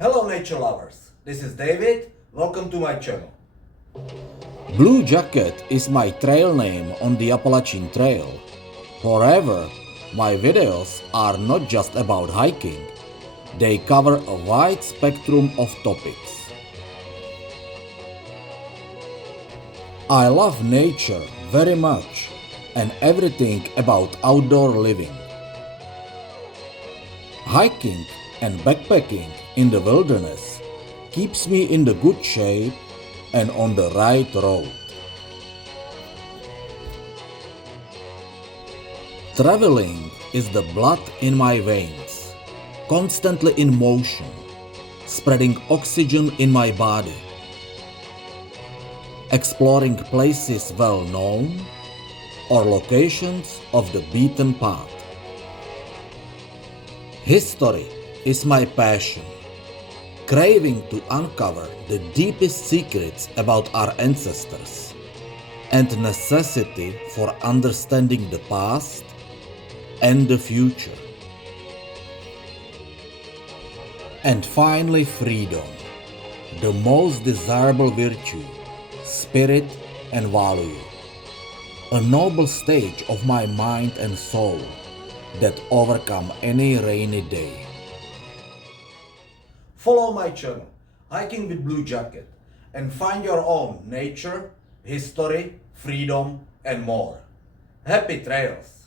Hello nature lovers, this is David, welcome to my channel. Blue Jacket is my trail name on the Appalachian Trail. However, my videos are not just about hiking, they cover a wide spectrum of topics. I love nature very much and everything about outdoor living. Hiking and backpacking in the wilderness keeps me in the good shape and on the right road. Traveling is the blood in my veins, constantly in motion, spreading oxygen in my body. Exploring places well known or locations of the beaten path. History is my passion, craving to uncover the deepest secrets about our ancestors, and necessity for understanding the past and the future. And finally, freedom, the most desirable virtue, spirit and value, a noble stage of my mind and soul that overcome any rainy day. Follow my channel, Hiking with Blue Jacket, and find your own nature, history, freedom, and more. Happy trails!